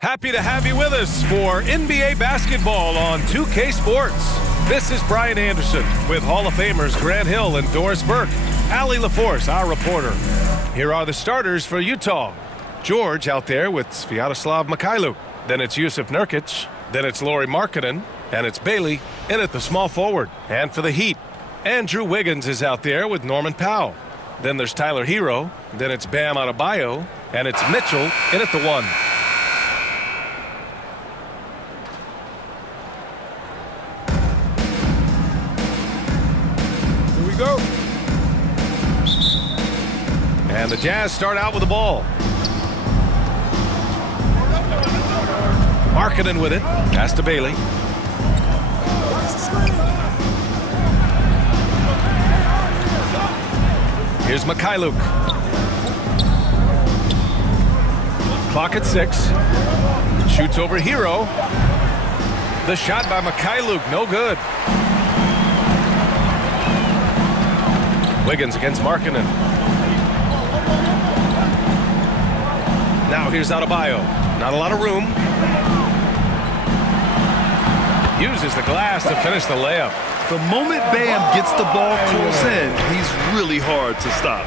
Happy to have you with us for NBA basketball on 2K Sports. This is Brian Anderson with Hall of Famers Grant Hill and Doris Burke. Allie LaForce, our reporter. Here are the starters for Utah. George out there with Sviatoslav Mikhailuk. Then it's Yusuf Nurkic. Then it's Lauri Markkanen. And it's Bailey in at the small forward. And for the Heat, Andrew Wiggins is out there with Norman Powell. Then there's Tyler Hero. Then it's Bam Adebayo. And it's Mitchell in at the 1. Go. And the Jazz start out with the ball. Markkanen with it. Pass to Bailey. Here's Mikhailuk. Clock at 6. Shoots over Hero. The shot by Mikhailuk, no good. Wiggins against Markkanen. Now here's Adebayo. Not a lot of room. Uses the glass to finish the layup. The moment Bam gets the ball close in, he's really hard to stop.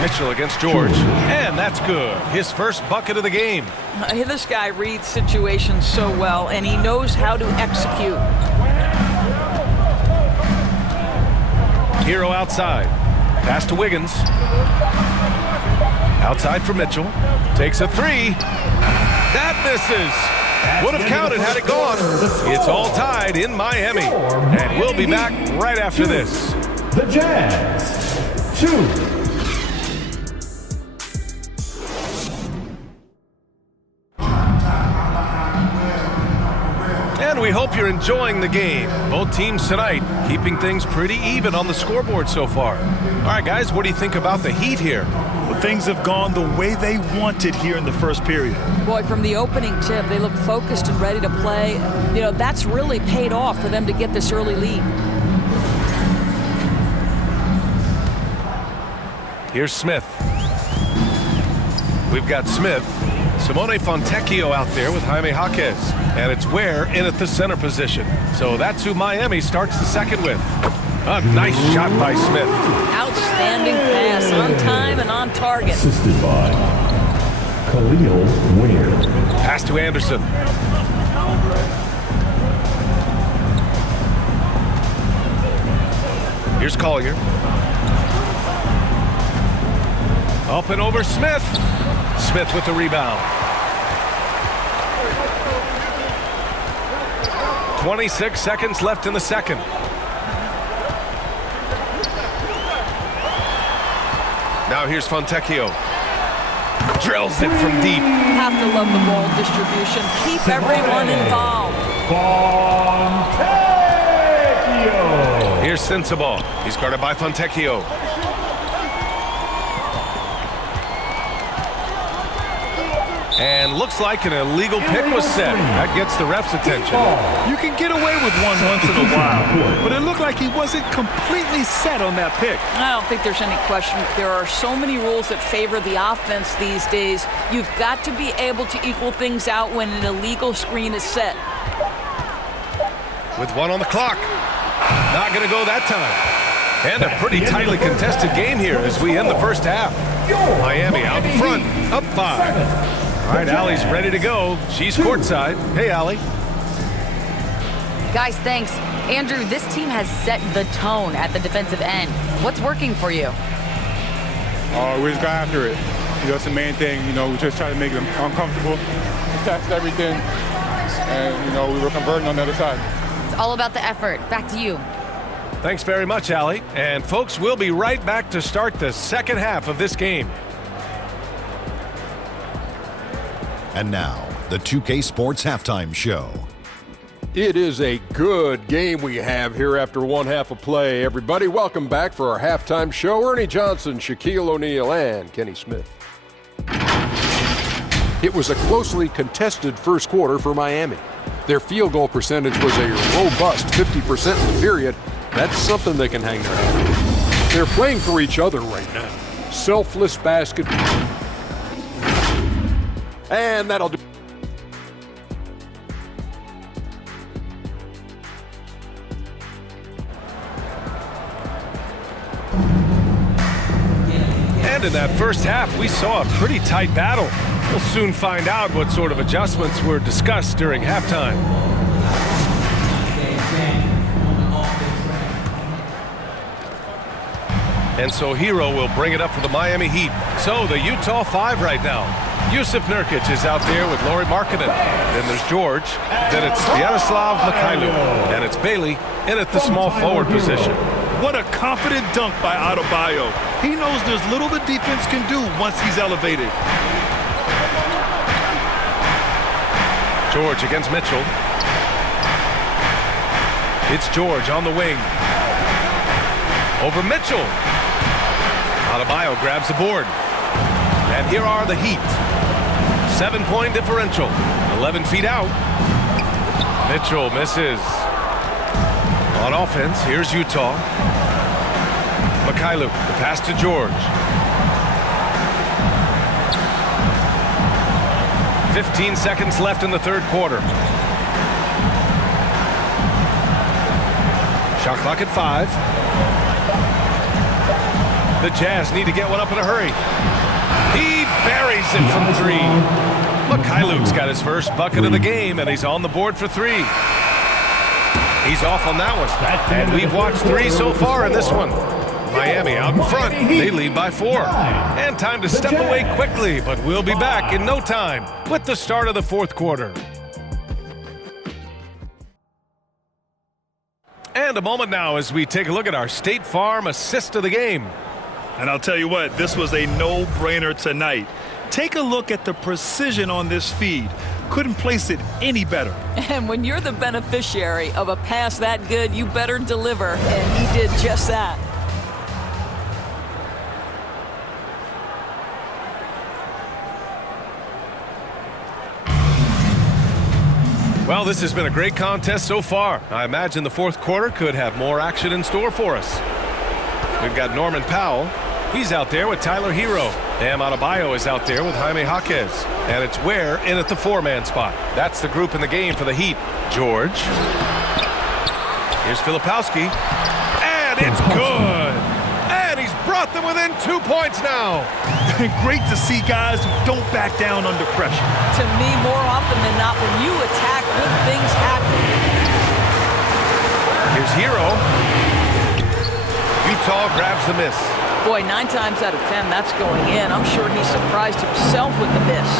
Mitchell against George. And that's good. His first bucket of the game. This guy reads situations so well, and he knows how to execute. Hero outside. Pass to Wiggins. Outside for Mitchell. Takes a 3. That misses. Would have counted had it gone. It's all tied in Miami. And we'll be back right after this. The Jazz 2. And we hope you're enjoying the game. Both teams tonight keeping things pretty even on the scoreboard so far. All right, guys, what do you think about the Heat here? Well, things have gone the way they wanted here in the first period. Boy, from the opening tip, they look focused and ready to play. You know, that's really paid off for them to get this early lead. Here's Smith. We've got Smith. Simone Fontecchio out there with Jaime Jaquez. And it's Ware in at the center position. So that's who Miami starts the second with. A nice shot by Smith. Outstanding pass, on time and on target. Assisted by Kel'el Ware. Pass to Anderson. Here's Collier. Up and over Smith. Smith with the rebound. 26 seconds left in the second. Now here's Fontecchio. Drills it from deep. Have to love the ball distribution. Keep everyone involved. Fontecchio. Here's Sensabaugh. He's guarded by Fontecchio. And looks like an illegal pick was set. That gets the ref's attention. You can get away with one once in a while, but it looked like he wasn't completely set on that pick. I don't think there's any question. There are so many rules that favor the offense these days. You've got to be able to equal things out when an illegal screen is set. With 1 on the clock. Not going to go that time. And a pretty tightly contested game here as we end the first half. Miami out in front, up 5. All right, Allie's ready to go. She's courtside. Hey, Allie. Guys, thanks. Andrew, this team has set the tone at the defensive end. What's working for you? We just got after it. You know, that's the main thing. You know, we just try to make them uncomfortable, test everything, and, you know, we were converting on the other side. It's all about the effort. Back to you. Thanks very much, Allie. And, folks, we'll be right back to start the second half of this game. And now, the 2K Sports Halftime Show. It is a good game we have here after one half of play. Everybody, welcome back for our halftime show. Ernie Johnson, Shaquille O'Neal, and Kenny Smith. It was a closely contested first quarter for Miami. Their field goal percentage was a robust 50% in the period. That's something they can hang their hat on. They're playing for each other right now. Selfless basketball. And that'll do. And in that first half, we saw a pretty tight battle. We'll soon find out what sort of adjustments were discussed during halftime. And so Hero will bring it up for the Miami Heat. So the Utah 5 right now. Yusuf Nurkic is out there with Lauri Markkanen. Then there's George. Then it's Yaroslav Mikhailuk. And it's Bailey in at the small forward position. What a confident dunk by Adebayo. He knows there's little the defense can do once he's elevated. George against Mitchell. It's George on the wing. Over Mitchell. Adebayo grabs the board. And here are the Heat. 7-point differential. 11 feet out. Mitchell misses. On offense, here's Utah. Mikhailuk, the pass to George. 15 seconds left in the third quarter. Shot clock at 5. The Jazz need to get one up in a hurry. He buries it from 3. Mikhailuk's got his first bucket of the game, and he's on the board for 3. He's off on that one. And we've watched 3 so far in this one. Miami out in front. They lead by 4. And time to step away quickly, but we'll be back in no time with the start of the fourth quarter. And a moment now as we take a look at our State Farm assist of the game. And I'll tell you what, this was a no-brainer tonight. Take a look at the precision on this feed. Couldn't place it any better. And when you're the beneficiary of a pass that good, you better deliver. And he did just that. Well, this has been a great contest so far. I imagine the fourth quarter could have more action in store for us. We've got Norman Powell. He's out there with Tyler Hero. Bam Adebayo is out there with Jaime Jaquez. And it's Ware in at the 4-man spot. That's the group in the game for the Heat. George. Here's Filipowski. And it's good. And he's brought them within 2 points now. Great to see guys who don't back down under pressure. To me, more often than not, when you attack, good things happen. Here's Hero. Utah grabs the miss. Boy, 9 times out of 10, that's going in. I'm sure he surprised himself with the miss.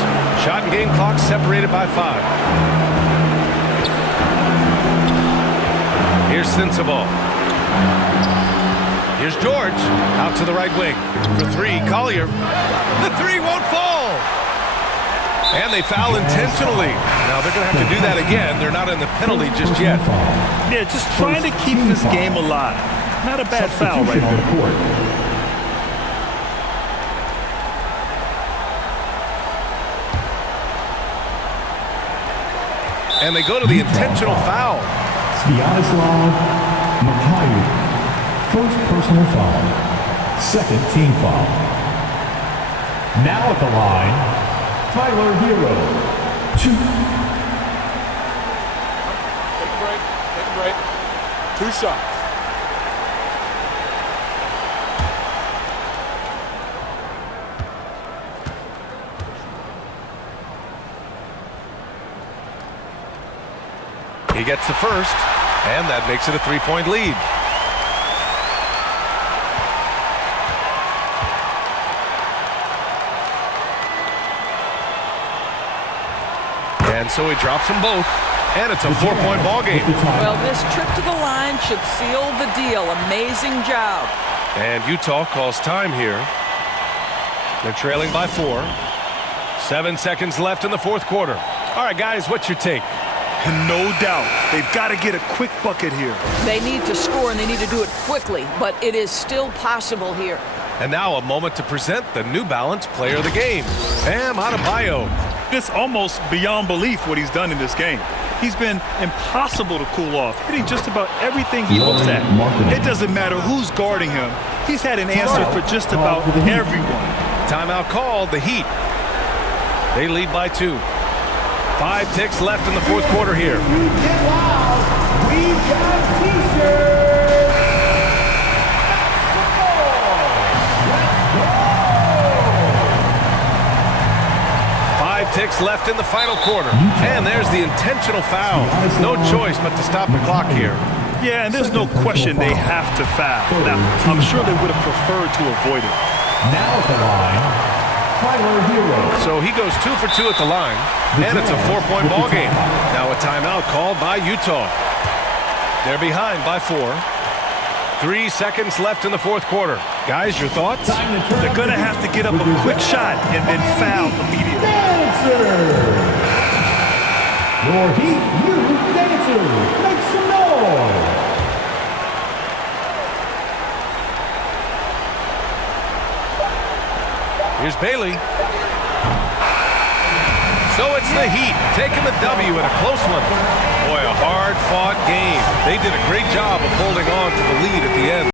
Shot and game clock separated by 5. Here's Sensabaugh. Here's George. Out to the right wing. For 3, Collier. The 3 won't fall. And they foul intentionally. Now they're going to have to do that again. They're not in the penalty just yet. Yeah, just trying to keep this game alive. Not a bad foul right there. And they go to the intentional foul. Yaroslav Mikhailuk. First personal foul. Second team foul. Now at the line, Tyler Hero. 2. Take a break. 2 shots. He gets the first, and that makes it a 3-point lead. And so he drops them both, and it's a 4-point ball game. Well, this trip to the line should seal the deal. Amazing job. And Utah calls time here. They're trailing by 4. 7 seconds left in the fourth quarter. All right, guys, what's your take? No doubt. They've got to get a quick bucket here. They need to score, and they need to do it quickly, but it is still possible here. And now a moment to present the New Balance Player of the Game, Bam Adebayo. It's almost beyond belief what he's done in this game. He's been impossible to cool off, hitting just about everything he looks at. It doesn't matter who's guarding him. He's had an answer for just about everyone. Timeout called, the Heat. They lead by 2. 5 ticks left in the fourth quarter here. You get loud. We got t-shirts. Five ticks left in the final quarter. And there's the intentional foul. No choice but to stop the clock here. Yeah, and there's no question they have to foul. Now, I'm sure they would have preferred to avoid it. Now at the line, Tyler Hero. So he goes 2 for 2 at the line, and it's a 4-point ball game. Now a timeout called by Utah. They're behind by 4. 3 seconds left in the fourth quarter. Guys, your thoughts? They're going to have to get up a quick shot and then foul immediately. Dancer. Your Heat Youth Dancer. Make some noise. Here's Bailey. So it's the Heat taking the W in a close one. Boy, a hard-fought game. They did a great job of holding on to the lead at the end.